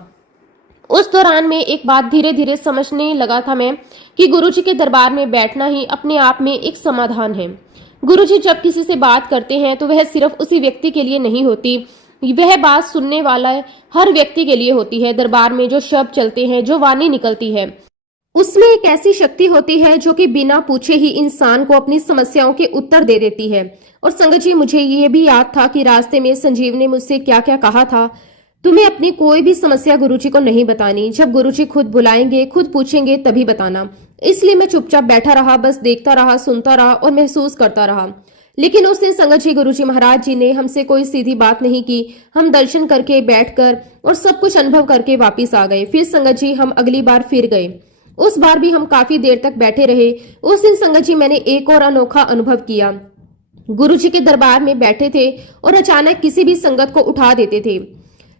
उस दौरान में एक बात धीरे धीरे समझने लगा था मैं कि गुरुजी के दरबार में बैठना ही अपने आप में एक समाधान है। गुरुजी जब किसी से बात करते हैं तो वह सिर्फ उसी व्यक्ति के लिए नहीं होती, वह बात सुनने वाला हर व्यक्ति के लिए होती है। दरबार में जो शब्द चलते हैं, जो वाणी निकलती है, उसमें एक ऐसी शक्ति होती है जो कि बिना पूछे ही इंसान को अपनी समस्याओं के उत्तर दे देती है। और संगत जी, मुझे ये भी याद था कि रास्ते में संजीव ने मुझसे क्या क्या कहा था, तुम्हें अपनी कोई भी समस्या गुरुजी को नहीं बतानी, जब गुरुजी खुद बुलाएंगे, खुद पूछेंगे तभी बताना। इसलिए मैं चुपचाप बैठा रहा, बस देखता रहा, सुनता रहा और महसूस करता रहा। लेकिन उस दिन संगत जी, गुरुजी महाराज जी ने हमसे कोई सीधी बात नहीं की। हम दर्शन करके, बैठकर और सब कुछ अनुभव करके वापिस आ गए। फिर संगत जी हम अगली बार फिर गए। उस बार भी हम काफी देर तक बैठे रहे। उस दिन संगत जी मैंने एक और अनोखा अनुभव किया। गुरुजी के दरबार में बैठे थे और अचानक किसी भी संगत को उठा देते थे।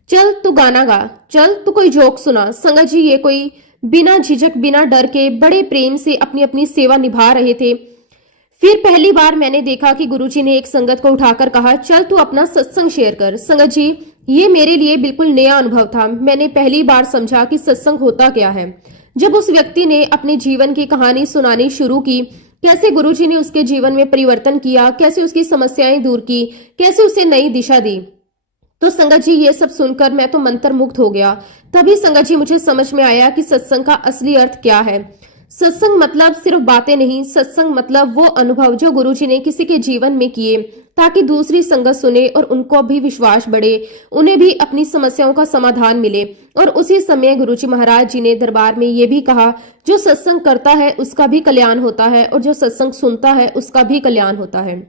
चल तू गाना गा, चल तू कोई जोक सुना। संगत जी ये कोई बिना झिझक, बिना डर के बड़े प्रेम से अपनी अपनी सेवा निभा रहे थे। फिर पहली बार मैंने देखा कि गुरुजी ने एक संगत को उठाकर कहा, चल तू अपना सत्संग शेयर कर। संगत जी, ये मेरे लिए बिल्कुल नया अनुभव था। मैंने पहली बार समझा कि सत्संग होता क्या है। जब उस व्यक्ति ने अपने जीवन की कहानी सुनानी शुरू की, कैसे गुरुजी ने उसके जीवन में परिवर्तन किया, कैसे उसकी समस्याएं दूर की, कैसे उसे नई दिशा दी, तो संगत जी ये सब सुनकर मैं तो मंत्र मुग्ध हो गया। तभी संगत जी मुझे समझ में आया कि सत्संग का असली अर्थ क्या है। सत्संग मतलब सिर्फ बातें नहीं, सत्संग मतलब वो अनुभव जो गुरुजी ने किसी के जीवन में किए, ताकि दूसरी संगत सुने और उनको भी विश्वास बढ़े, उन्हें भी अपनी समस्याओं का समाधान मिले। और उसी समय गुरुजी महाराज जी ने दरबार में ये भी कहा, जो सत्संग करता है उसका भी कल्याण होता है और जो सत्संग सुनता है उसका भी कल्याण होता है।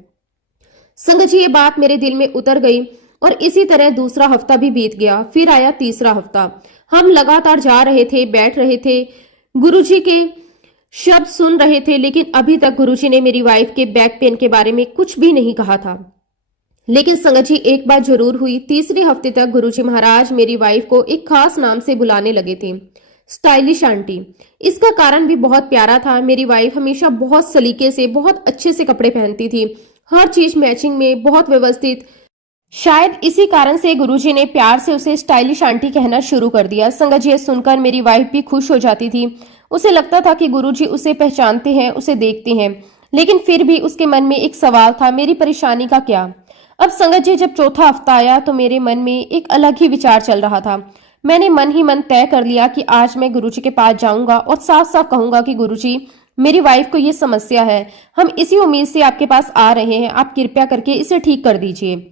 संगत जी ये बात मेरे दिल में उतर गई और इसी तरह दूसरा हफ्ता भी बीत गया। फिर आया तीसरा हफ्ता। हम लगातार जा रहे थे, बैठ रहे थे, गुरुजी के शब्द सुन रहे थे, लेकिन अभी तक गुरुजी ने मेरी वाइफ के बैक पेन के बारे में कुछ भी नहीं कहा था। लेकिन संगत जी एक बात जरूर हुई, तीसरे हफ्ते तक गुरुजी महाराज मेरी वाइफ को एक खास नाम से बुलाने लगे थे, स्टाइलिश आंटी। इसका कारण भी बहुत प्यारा था। मेरी वाइफ हमेशा बहुत सलीके से, बहुत अच्छे से कपड़े पहनती थी, हर चीज मैचिंग में, बहुत व्यवस्थित। शायद इसी कारण से गुरुजी ने प्यार से उसे स्टाइलिश आंटी कहना शुरू कर दिया। संगत जी सुनकर मेरी वाइफ भी खुश हो जाती थी। उसे लगता था कि गुरुजी उसे पहचानते हैं, उसे देखते हैं। लेकिन फिर भी उसके मन में एक सवाल था, मेरी परेशानी का क्या। अब संगत जी जब चौथा हफ्ता आया तो मेरे मन में एक अलग ही विचार चल रहा था। मैंने मन ही मन तय कर लिया कि आज मैं गुरुजी के पास जाऊंगा और साफ साफ कहूंगा कि गुरुजी, मेरी वाइफ को ये समस्या है, हम इसी उम्मीद से आपके पास आ रहे हैं, आप कृपया करके इसे ठीक कर दीजिए।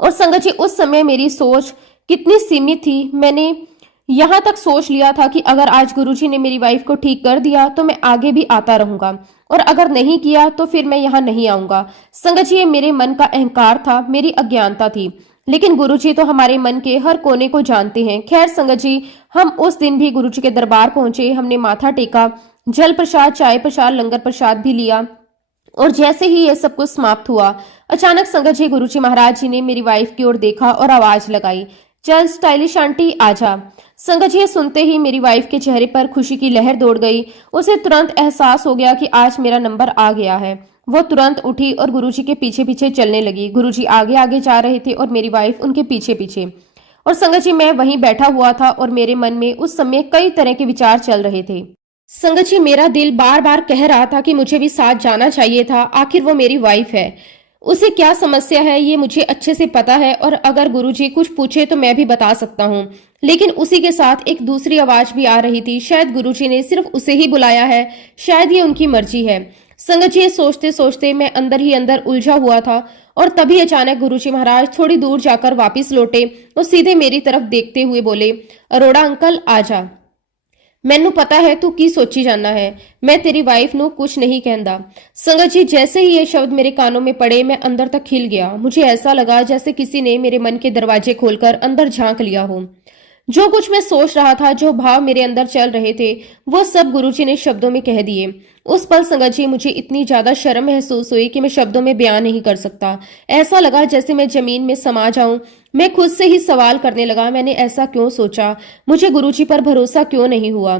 और संगत जी उस समय मेरी सोच कितनी सीमित थी। मैंने यहां तक सोच लिया था कि अगर आज गुरुजी ने मेरी वाइफ को ठीक कर दिया तो मैं आगे भी आता रहूंगा, और अगर नहीं किया तो फिर मैं यहाँ नहीं आऊंगा। संगत जी ये मेरे मन का अहंकार था, मेरी अज्ञानता थी। लेकिन गुरुजी तो हमारे मन के हर कोने को जानते हैं। खैर संगत जी, हम उस दिन भी गुरुजी के दरबार पहुंचे। हमने माथा टेका, जल प्रसाद, चाय प्रसाद, लंगर प्रसाद भी लिया। और जैसे ही ये सब कुछ समाप्त हुआ, अचानक संगत जी गुरुजी महाराज जी ने मेरी वाइफ की ओर देखा और आवाज लगाई, चल स्टाइलिश आंटी आजा। संगत जी सुनते ही मेरी वाइफ के चेहरे पर खुशी की लहर दौड़ गई। उसे तुरंत एहसास हो गया कि आज मेरा नंबर आ गया है। वो तुरंत उठी और गुरुजी के पीछे पीछे चलने लगी। गुरुजी आगे आगे जा रहे थे और मेरी वाइफ उनके पीछे पीछे। और संगत जी मैं वहीं बैठा हुआ था और मेरे मन में उस समय कई तरह के विचार चल रहे थे। संगत जी मेरा दिल बार बार कह रहा था कि मुझे भी साथ जाना चाहिए था, आखिर वो मेरी वाइफ है, उसे क्या समस्या है ये मुझे अच्छे से पता है, और अगर गुरुजी कुछ पूछे तो मैं भी बता सकता हूँ। लेकिन उसी के साथ एक दूसरी आवाज भी आ रही थी, शायद गुरुजी ने सिर्फ उसे ही बुलाया है, शायद ये उनकी मर्जी है। संगत जी सोचते सोचते मैं अंदर ही अंदर उलझा हुआ था और तभी अचानक गुरुजी महाराज थोड़ी दूर जाकर वापिस लौटे और सीधे मेरी तरफ देखते हुए बोले, अरोड़ा अंकल आजा, मैनू पता है तू की सोची जाना है, मैं तेरी वाइफ नू कुछ नहीं कहंदा। संगत जी जैसे ही ये शब्द मेरे कानों में पड़े मैं अंदर तक हिल गया। मुझे ऐसा लगा जैसे किसी ने मेरे मन के दरवाजे खोलकर अंदर झांक लिया हो। जो कुछ मैं सोच रहा था, जो भाव मेरे अंदर चल रहे थे, वो सब गुरुजी ने शब्दों में कह दिए। उस पल संगत जी मुझे इतनी ज्यादा शर्म महसूस हुई कि मैं शब्दों में बयान नहीं कर सकता। ऐसा लगा जैसे मैं जमीन में समा जाऊं। मैं खुद से ही सवाल करने लगा, मैंने ऐसा क्यों सोचा? मुझे गुरुजी पर भरोसा क्यों नहीं हुआ?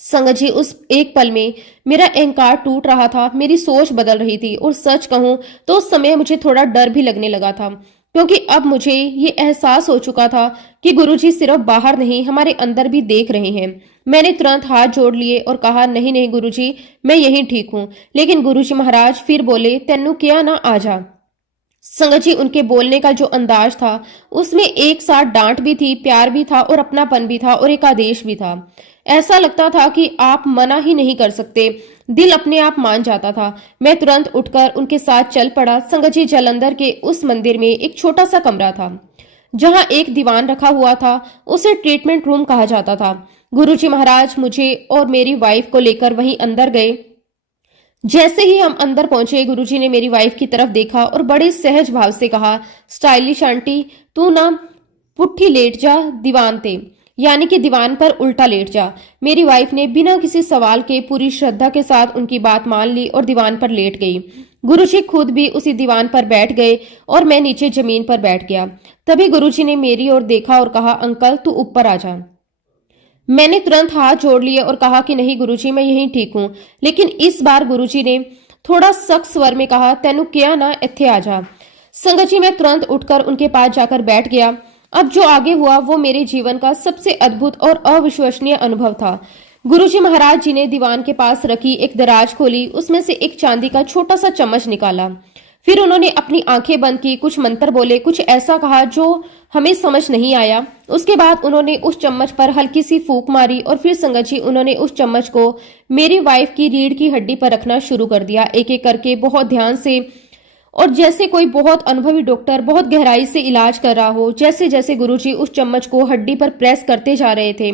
संगत जी, उस एक पल में मेरा अहंकार टूट रहा था, मेरी सोच बदल रही थी और सच कहूं तो उस समय मुझे थोड़ा डर भी लगने लगा था, क्योंकि अब मुझे ये एहसास हो चुका था कि गुरुजी सिर्फ बाहर नहीं, हमारे अंदर भी देख रहे हैं। मैंने तुरंत हाथ जोड़ लिए और कहा, नहीं नहीं गुरुजी, मैं यहीं ठीक हूं। लेकिन गुरुजी महाराज फिर बोले, तेनू क्या ना आ जा। संगत जी, उनके बोलने का जो अंदाज था उसमें एक साथ डांट भी थी, प्यार भी था और अपनापन भी था और एक आदेश भी था। ऐसा लगता था कि आप मना ही नहीं कर सकते, दिल अपने आप मान जाता था। मैं तुरंत उठकर उनके साथ चल पड़ा। संगत जी, जालंधर के उस मंदिर में एक छोटा सा कमरा था जहां एक दीवान रखा हुआ था, उसे ट्रीटमेंट रूम कहा जाता था। गुरुजी महाराज मुझे और मेरी वाइफ को लेकर वहीं अंदर गए। जैसे ही हम अंदर पहुंचे, गुरुजी ने मेरी वाइफ की तरफ देखा और बड़े सहज भाव से कहा, स्टाइलिश आंटी, तू ना पुट्ठी लेट जा दीवान ते, यानी कि दीवान पर उल्टा लेट जा। मेरी वाइफ ने बिना किसी सवाल के पूरी श्रद्धा के साथ उनकी बात मान ली और दीवान पर लेट गई। गुरुजी खुद भी उसी दीवान पर बैठ गए और मैं नीचे जमीन पर बैठ गया। तभी गुरुजी ने मेरी ओर देखा और कहा, अंकल तू ऊपर आ जा। मैंने तुरंत हाथ जोड़ लिए और कहा कि नहीं गुरुजी, मैं यहीं ठीक हूं। लेकिन इस बार गुरुजी ने थोड़ा सख्त स्वर में कहा, तेनू क्या ना इत्थे आ जा। संगत जी, मैं तुरंत उठकर उनके पास जाकर बैठ गया। अब जो आगे हुआ वो मेरे जीवन का सबसे अद्भुत और अविश्वसनीय अनुभव था। गुरुजी महाराज जी ने दीवान के पास रखी एक दराज खोली, उसमें से एक चांदी का छोटा सा चम्मच निकाला। फिर उन्होंने अपनी आंखें बंद की, कुछ मंत्र बोले, कुछ ऐसा कहा जो हमें समझ नहीं आया। उसके बाद उन्होंने उस चम्मच पर हल्की सी फूंक मारी और फिर संगत जी उन्होंने उस चम्मच को मेरी वाइफ की रीढ़ की हड्डी पर रखना शुरू कर दिया, एक एक करके बहुत ध्यान से, और जैसे कोई बहुत अनुभवी डॉक्टर बहुत गहराई से इलाज कर रहा हो। जैसे जैसे गुरुजी उस चम्मच को हड्डी पर प्रेस करते जा रहे थे,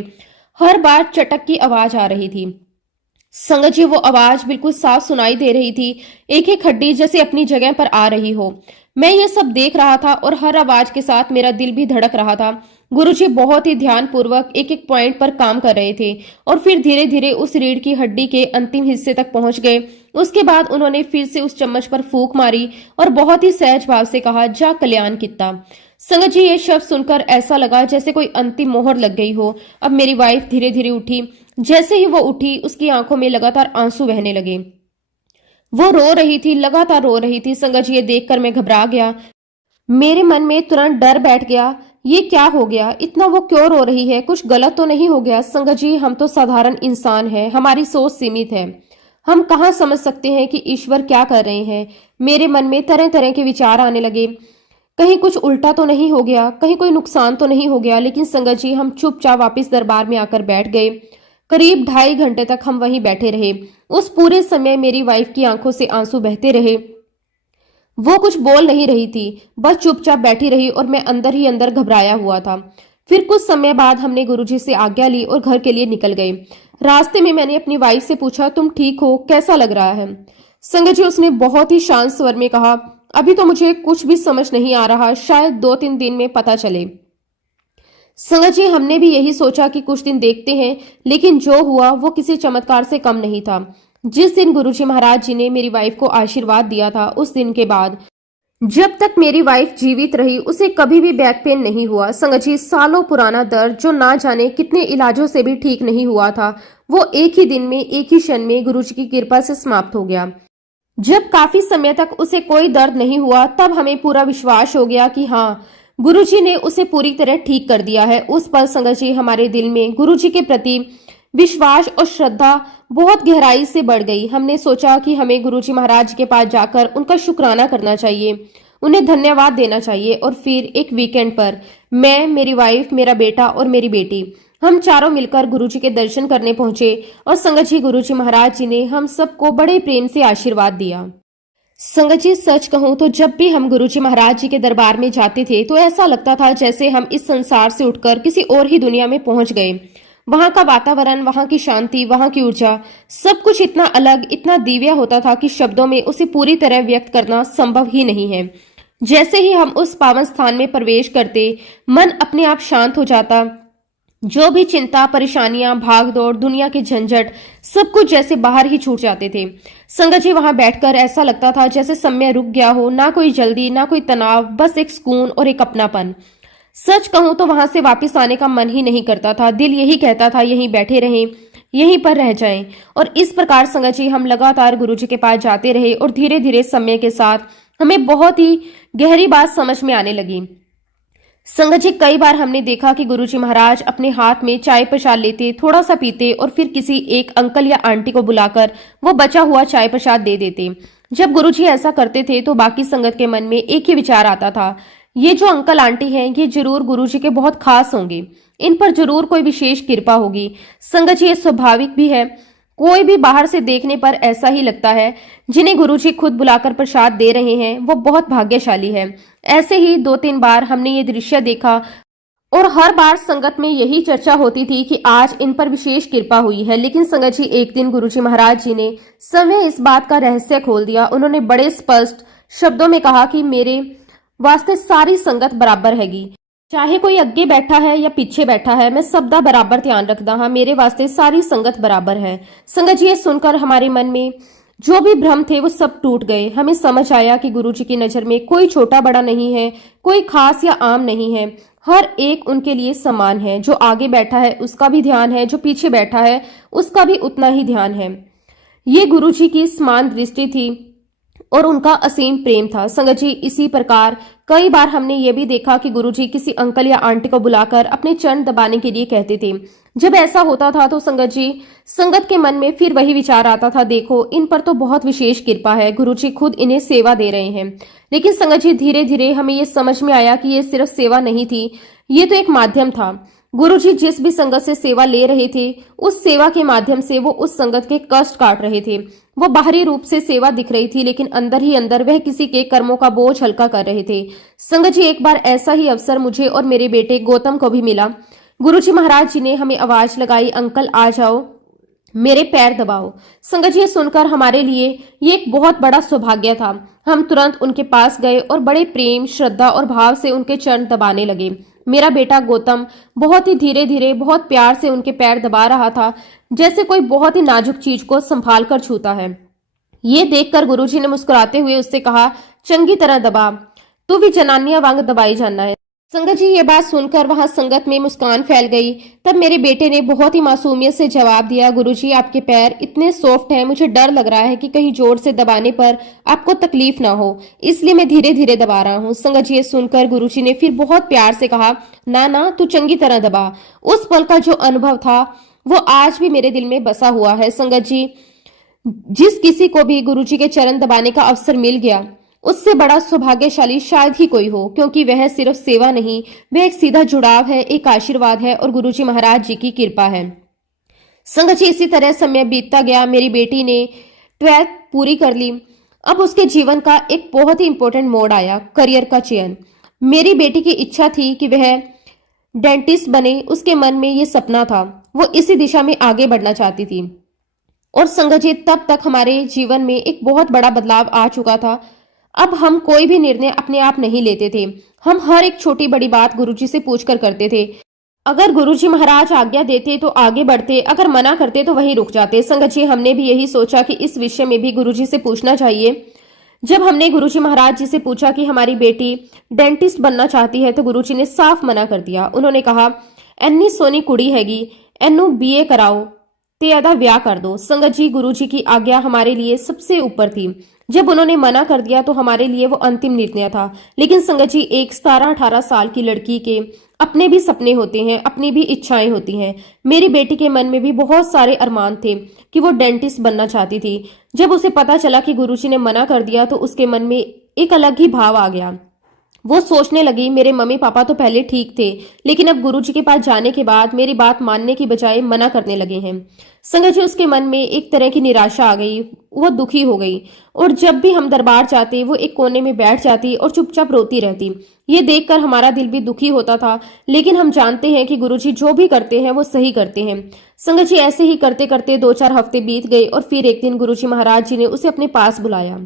हर बार चटक की आवाज आ रही थी। संगत जी, वो आवाज बिल्कुल साफ सुनाई दे रही थी, एक एक हड्डी जैसे अपनी जगह पर आ रही हो। मैं ये सब देख रहा था और हर आवाज के साथ मेरा दिल भी धड़क रहा था। गुरुजी बहुत ही ध्यान पूर्वक एक एक पॉइंट पर काम कर रहे थे और फिर धीरे धीरे उस रीढ़ की हड्डी के अंतिम हिस्से तक पहुंच गए। उसके बाद उन्होंने फिर से उस चम्मच पर फूंक मारी और बहुत ही सहज भाव से कहा, जा कल्याण कित्ता। संगत जी, ये शब्द सुनकर ऐसा लगा जैसे कोई अंतिम मोहर लग गई हो। अब मेरी वाइफ धीरे धीरे उठी। जैसे ही वो उठी, उसकी आंखों में लगातार आंसू बहने लगे। वो रो रही थी, लगातार रो रही थी। संगत जी, ये देखकर मैं घबरा गया। मेरे मन में तुरंत डर बैठ गया, ये क्या हो गया, इतना वो क्यों रो रही है, कुछ गलत तो नहीं हो गया? संगत जी, हम तो साधारण इंसान हैं, हमारी सोच सीमित है, हम कहाँ समझ सकते हैं कि ईश्वर क्या कर रहे हैं। मेरे मन में तरह तरह के विचार आने लगे, कहीं कुछ उल्टा तो नहीं हो गया, कहीं कोई नुकसान तो नहीं हो गया। लेकिन संगत जी, हम चुपचाप वापस दरबार में आकर बैठ गए। करीब 2.5 घंटे तक हम वहीं बैठे रहे। उस पूरे समय मेरी वाइफ की आंखों से आंसू बहते रहे। वो कुछ बोल नहीं रही थी, बस चुपचाप बैठी रही और मैं अंदर ही अंदर घबराया हुआ था। फिर कुछ समय बाद हमने गुरुजी से आज्ञा ली और घर के लिए निकल गए। रास्ते में मैंने अपनी वाइफ से पूछा, तुम ठीक हो, कैसा लग रहा है? संगत जी, उसने बहुत ही शांत स्वर में कहा, अभी तो मुझे कुछ भी समझ नहीं आ रहा, शायद 2-3 दिन में पता चले। संगत जी, हमने भी यही सोचा कि कुछ दिन देखते हैं, लेकिन जो हुआ वो किसी चमत्कार से कम नहीं था। जिस दिन गुरुजी महाराज जी ने मेरी वाइफ को आशीर्वाद दिया था, उस दिन के बाद जब तक मेरी वाइफ जीवित रही उसे कभी भी बैक पेन नहीं हुआ। संगत जी, सालों पुराना दर्द जो ना जाने कितने इलाजों से भी ठीक नहीं हुआ था, वो एक ही दिन में, एक ही क्षण में गुरुजी की कृपा से समाप्त हो गया। जब काफी समय तक उसे कोई दर्द नहीं हुआ, तब हमें पूरा विश्वास हो गया कि हाँ, गुरुजी ने उसे पूरी तरह ठीक कर दिया है। उस पल संगत जी, हमारे दिल में गुरुजी के प्रति विश्वास और श्रद्धा बहुत गहराई से बढ़ गई। हमने सोचा कि हमें गुरुजी महाराज के पास जाकर उनका शुक्राना करना चाहिए, उन्हें धन्यवाद देना चाहिए। और फिर एक वीकेंड पर मैं, मेरी वाइफ, मेरा बेटा और मेरी बेटी, हम चारों मिलकर गुरुजी के दर्शन करने पहुंचे। और संगत जी, गुरुजी महाराज जी ने हम सबको बड़े प्रेम से आशीर्वाद दिया। संगत जी, सच कहूं तो जब भी हम गुरुजी महाराज जी के दरबार में जाते थे तो ऐसा लगता था जैसे हम इस संसार से उठकर किसी और ही दुनिया में पहुंच गए। वहां का वातावरण, वहां की शांति, वहां की ऊर्जा, सब कुछ इतना अलग, इतना दिव्य होता था कि शब्दों में उसे पूरी तरह व्यक्त करना संभव ही नहीं है। जैसे ही हम उस पावन स्थान में प्रवेश करते, मन अपने आप शांत हो जाता, जो भी चिंता, परेशानियां, भाग दौड़, दुनिया के झंझट, सब कुछ जैसे बाहर ही छूट जाते थे। संगत जी वहां बैठकर ऐसा लगता था जैसे समय रुक गया हो, ना कोई जल्दी, ना कोई तनाव, बस एक सुकून और एक अपनापन। सच कहूं तो वहां से वापस आने का मन ही नहीं करता था। दिल यही कहता था यहीं बैठे रहें, यहीं पर रह जाएं। और इस प्रकार संगत जी हम लगातार गुरु जी के पास जाते रहे और धीरे धीरे समय के साथ हमें बहुत ही गहरी बात समझ में आने लगी। संगत जी कई बार हमने देखा कि गुरुजी महाराज अपने हाथ में चाय प्रसाद लेते, थोड़ा सा पीते और फिर किसी एक अंकल या आंटी को बुलाकर वो बचा हुआ चाय प्रसाद दे देते। जब गुरुजी ऐसा करते थे तो बाकी संगत के मन में एक ही विचार आता था, ये जो अंकल आंटी हैं ये जरूर गुरुजी के बहुत खास होंगे, इन पर जरूर कोई विशेष कृपा होगी। संगत जी ये स्वाभाविक भी है, कोई भी बाहर से देखने पर ऐसा ही लगता है। जिन्हें गुरुजी खुद बुलाकर प्रसाद दे रहे हैं वो बहुत भाग्यशाली है। ऐसे ही 2-3 बार हमने ये दृश्य देखा और हर बार संगत में यही चर्चा होती थी कि आज इन पर विशेष कृपा हुई है। लेकिन संगत जी एक दिन गुरुजी महाराज जी ने समय इस बात का रहस्य खोल दिया। उन्होंने बड़े स्पष्ट शब्दों में कहा कि मेरे वास्ते सारी संगत बराबर हैगी, चाहे कोई आगे बैठा है या पीछे बैठा है, मैं सबदा बराबर ध्यान रखता हाँ, मेरे वास्ते सारी संगत बराबर है। संगत जी ये सुनकर हमारे मन में जो भी भ्रम थे वो सब टूट गए। हमें समझ आया कि गुरुजी की नजर में कोई छोटा बड़ा नहीं है, कोई खास या आम नहीं है, हर एक उनके लिए समान है। जो आगे बैठा है उसका भी ध्यान है, जो पीछे बैठा है उसका भी उतना ही ध्यान है। ये गुरुजी की समान दृष्टि थी और उनका असीम प्रेम था। संगत जी इसी प्रकार कई बार हमने ये भी देखा कि गुरुजी किसी अंकल या आंटी को बुलाकर अपने चरण दबाने के लिए कहते थे। जब ऐसा होता था तो संगत के मन में फिर वही विचार आता था, देखो इन पर तो बहुत विशेष कृपा है, गुरुजी खुद इन्हें सेवा दे रहे हैं। लेकिन संगत जी धीरे धीरे हमें ये समझ में आया कि ये सिर्फ सेवा नहीं थी, ये तो एक माध्यम था। गुरुजी जिस भी संगत से सेवा ले रहे थे उस सेवा के माध्यम से वो उस संगत के कष्ट काट रहे थे। वो बाहरी रूप से सेवा दिख रही थी लेकिन अंदर ही अंदर वह किसी के कर्मों का बोझ हल्का कर रहे थे। संगत जी एक बार ऐसा ही अवसर मुझे और मेरे बेटे गौतम को भी मिला। गुरुजी महाराज जी ने हमें आवाज लगाई, अंकल आ जाओ, मेरे पैर दबाओ। संगत जी सुनकर हमारे लिए ये एक बहुत बड़ा सौभाग्य था। हम तुरंत उनके पास गए और बड़े प्रेम, श्रद्धा और भाव से उनके चरण दबाने लगे। मेरा बेटा गौतम बहुत ही धीरे धीरे बहुत प्यार से उनके पैर दबा रहा था, जैसे कोई बहुत ही नाजुक चीज को संभाल कर छूता है। ये देखकर गुरुजी ने मुस्कुराते हुए उससे कहा, चंगी तरह दबा, तू भी जनानियां वांग दबाई जाना है। संगत जी ये बात सुनकर वहां संगत में मुस्कान फैल गई। तब मेरे बेटे ने बहुत ही मासूमियत से जवाब दिया, गुरुजी आपके पैर इतने सॉफ्ट हैं, मुझे डर लग रहा है कि कहीं जोर से दबाने पर आपको तकलीफ ना हो, इसलिए मैं धीरे धीरे दबा रहा हूँ। संगत जी ये सुनकर गुरुजी ने फिर बहुत प्यार से कहा, ना ना तू चंगी तरह दबा। उस पल का जो अनुभव था वो आज भी मेरे दिल में बसा हुआ है। संगत जी जिस किसी को भी गुरुजी के चरण दबाने का अवसर मिल गया उससे बड़ा सौभाग्यशाली शायद ही कोई हो, क्योंकि वह सिर्फ सेवा नहीं, वह एक सीधा जुड़ाव है, एक आशीर्वाद है और गुरुजी महाराज जी की कृपा है। संगत जी इसी तरह समय बीतता गया। मेरी बेटी ने 12th पूरी कर ली। अब उसके जीवन का एक बहुत ही इंपॉर्टेंट मोड़ आया, करियर का चयन। मेरी बेटी की इच्छा थी कि वह डेंटिस्ट बने, उसके मन में ये सपना था, वो इसी दिशा में आगे बढ़ना चाहती थी। और संगत जी तब तक हमारे जीवन में एक बहुत बड़ा बदलाव आ चुका था। अब हम कोई भी निर्णय अपने आप नहीं लेते थे, हम हर एक छोटी बड़ी बात गुरुजी से पूछकर करते थे। अगर गुरुजी महाराज आज्ञा देते तो आगे बढ़ते, अगर मना करते तो वहीं रुक जाते। संगत जी हमने भी यही सोचा कि इस विषय में भी गुरुजी से पूछना चाहिए। जब हमने गुरुजी महाराज जी से पूछा कि हमारी बेटी डेंटिस्ट बनना चाहती है तो गुरुजी ने साफ मना कर दिया। उन्होंने कहा, एनी सोनी कुड़ी हैगी, एनू बीए कराओ ते अदा ब्याह कर दो। संगत जी गुरुजी की आज्ञा हमारे लिए सबसे ऊपर थी। जब उन्होंने मना कर दिया तो हमारे लिए वो अंतिम निर्णय था। लेकिन संगत जी एक 17-18 साल की लड़की के अपने भी सपने होते हैं, अपनी भी इच्छाएं होती हैं। मेरी बेटी के मन में भी बहुत सारे अरमान थे कि वो डेंटिस्ट बनना चाहती थी। जब उसे पता चला कि गुरुजी ने मना कर दिया तो उसके मन में एक अलग ही भाव आ गया। वो सोचने लगी, मेरे मम्मी पापा तो पहले ठीक थे लेकिन अब गुरुजी के पास जाने के बाद मेरी बात मानने की बजाय मना करने लगे हैं। संगत जी उसके मन में एक तरह की निराशा आ गई, वो दुखी हो गई और जब भी हम दरबार जाते वो एक कोने में बैठ जाती और चुपचाप रोती रहती। ये देखकर हमारा दिल भी दुखी होता था, लेकिन हम जानते हैं कि गुरुजी जो भी करते हैं वो सही करते हैं। संगत जी ऐसे ही करते करते 2-4 हफ्ते बीत गए और फिर एक दिन गुरुजी महाराज जी ने उसे अपने पास बुलाया।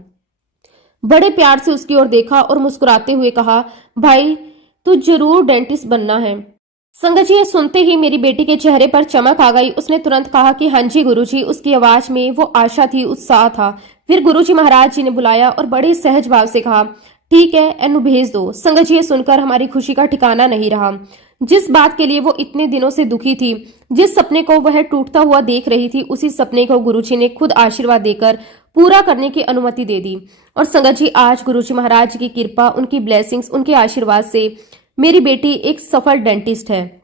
बड़े प्यार से उसकी ओर देखा और मुस्कुराते हुए कहा, भाई तू जरूर डेंटिस्ट बनना है, संगत जी, ये सुनते ही मेरी बेटी के चेहरे पर चमक आ गई। उसने तुरंत कहा कि हाँ जी गुरुजी। उसकी आवाज में वो आशा थी, उत्साह था। फिर गुरुजी महाराज जी ने बुलाया और बड़े सहज भाव से कहा, ठीक है एनु भेज दो। संगत जी, ये सुनकर हमारी खुशी का ठिकाना नहीं रहा। जिस बात के लिए वो इतने दिनों से दुखी थी, जिस सपने को वह टूटता हुआ देख रही थी, उसी सपने को गुरुजी ने खुद आशीर्वाद देकर पूरा करने की अनुमति दे दी। और संगत जी, आज गुरुजी महाराज जी की कृपा, उनकी ब्लेसिंग्स, उनके आशीर्वाद से मेरी बेटी एक सफल डेंटिस्ट है।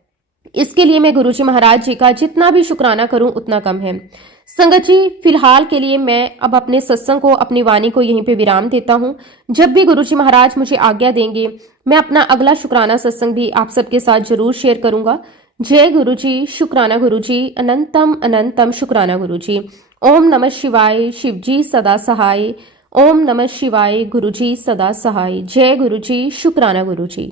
इसके लिए मैं गुरुजी महाराज जी का जितना भी शुक्राना करूं उतना कम है। संगत जी, फिलहाल के लिए मैं अब अपने सत्संग को, अपनी वाणी को यहीं पे विराम देता हूं। जब भी गुरुजी महाराज मुझे आज्ञा देंगे, मैं अपना अगला शुक्राना सत्संग भी आप सबके साथ जरूर शेयर करूंगा। जय गुरुजी, शुक्राना गुरुजी, अनंतम अनंतम शुक्राना गुरुजी। ओम नमः शिवाय, शिवजी सदा सहाय। ओम नमः शिवाय, गुरुजी सदा सहाय। जय गुरुजी, शुक्राना गुरुजी।